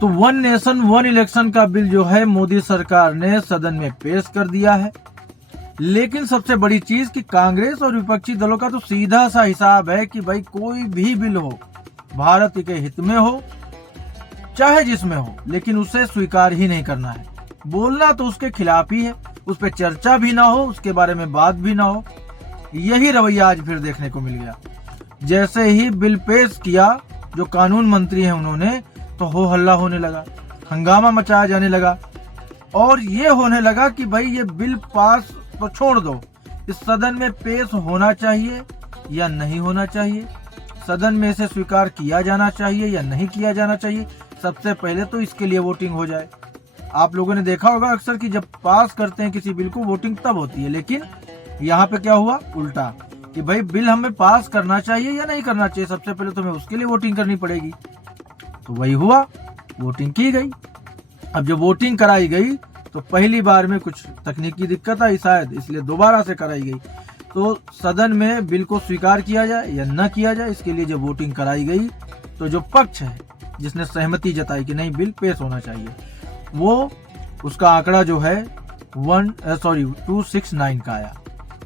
तो one nation one election का bill जो है मोदी सरकार ने सदन में पेश कर दिया है। लेकिन सबसे बड़ी चीज कि कांग्रेस और विपक्षी दलों का तो सीधा सा हिसाब है कि भाई कोई भी बिल हो, भारत के हित में हो चाहे जिसमें हो, लेकिन उसे स्वीकार ही नहीं करना है। बोलना तो उसके खिलाफ ही है, उस पर चर्चा भी ना हो, उसके बारे में बात भी ना हो। यही रवैया आज फिर देखने को मिल गया। जैसे ही बिल पेश किया जो कानून मंत्री हैं उन्होंने, तो हो हल्ला होने लगा, हंगामा मचाया जाने लगा और ये होने लगा कि भाई ये बिल पास तो छोड़ दो, इस सदन में पेश होना चाहिए या नहीं होना चाहिए, सदन में इसे स्वीकार किया जाना चाहिए या नहीं किया जाना चाहिए। सबसे पहले तो इसके लिए वोटिंग हो जाए। आप लोगों ने देखा होगा अक्सर कि जब पास करते हैं किसी बिल को वोटिंग तब होती है, लेकिन यहाँ पे क्या हुआ उल्टा कि भाई बिल हमें पास करना चाहिए या नहीं करना चाहिए, सबसे पहले तो हमें उसके लिए वोटिंग करनी पड़ेगी। तो वही हुआ, वोटिंग की गई। अब जब वोटिंग कराई गई तो पहली बार में कुछ तकनीकी दिक्कत आई शायद, इसलिए दोबारा से कराई गई। तो सदन में बिल को स्वीकार किया जाए या न किया जाए, इसके लिए जब वोटिंग कराई गई तो जो पक्ष है जिसने सहमति जताई कि नहीं बिल पेश होना चाहिए, वो उसका आंकड़ा जो है 269 का आया।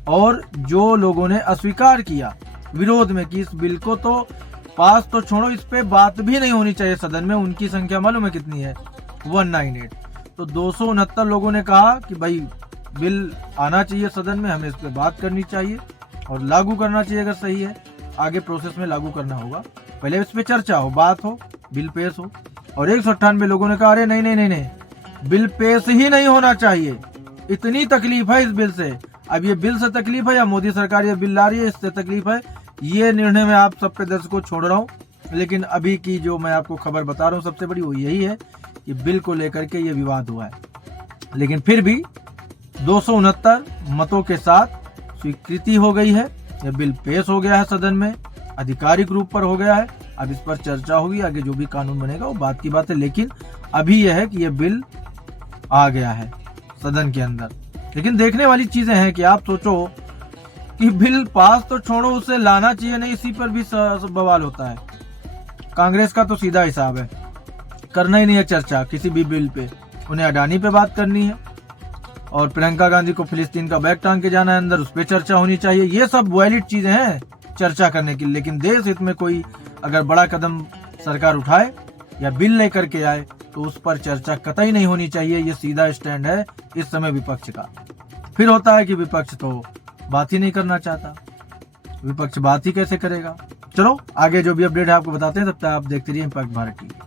और जो लोगों ने अस्वीकार किया विरोध में कि इस बिल को तो पास तो छोड़ो, इस पे बात भी नहीं होनी चाहिए सदन में, उनकी संख्या मालूम है कितनी है? 198। तो 269 लोगों ने कहा कि भाई बिल आना चाहिए सदन में, हमें इस पे बात करनी चाहिए और लागू करना चाहिए। अगर सही है आगे प्रोसेस में लागू करना होगा, पहले इस पे चर्चा हो, बात हो, बिल पेश हो। और 198 लोगों ने कहा अरे नहीं नहीं नहीं नहीं, बिल पेश ही नहीं होना चाहिए, इतनी तकलीफ है इस बिल से। अब ये बिल से तकलीफ है या मोदी सरकार ये बिल ला रही है इससे तकलीफ है, ये निर्णय मैं आप सब पे दर्शकों छोड़ रहा हूँ। लेकिन अभी की जो मैं आपको खबर बता रहा हूँ सबसे बड़ी वो यही है कि बिल को लेकर के ये विवाद हुआ है, लेकिन फिर भी 269 मतों के साथ स्वीकृति हो गई है। यह बिल पेश हो गया है सदन में, आधिकारिक रूप पर हो गया है। अब इस पर चर्चा होगी, आगे जो भी कानून बनेगा वो बात की बात है। लेकिन अभी यह है कि यह बिल आ गया है सदन के अंदर। लेकिन देखने वाली चीजें हैं कि आप सोचो कि बिल पास तो छोड़ो, उसे लाना चाहिए नहीं, इसी पर भी बवाल होता है। कांग्रेस का तो सीधा हिसाब है, करना ही नहीं है चर्चा किसी भी बिल पे, उन्हें अडानी पे बात करनी है और प्रियंका गांधी को फिलिस्तीन का बैग टांग के जाना है अंदर, उस पर चर्चा होनी चाहिए। ये सब वैलिड चीजें हैं चर्चा करने की, लेकिन देश हित में कोई अगर बड़ा कदम सरकार उठाए या बिल लेकर के आए तो उस पर चर्चा कतई नहीं होनी चाहिए। ये सीधा स्टैंड है इस समय विपक्ष का। फिर होता है कि विपक्ष तो बात ही नहीं करना चाहता, विपक्ष बात ही कैसे करेगा। चलो आगे जो भी अपडेट है आपको बताते हैं, तब तक आप देखते रहिए इम्पैक्ट भारत टीवी।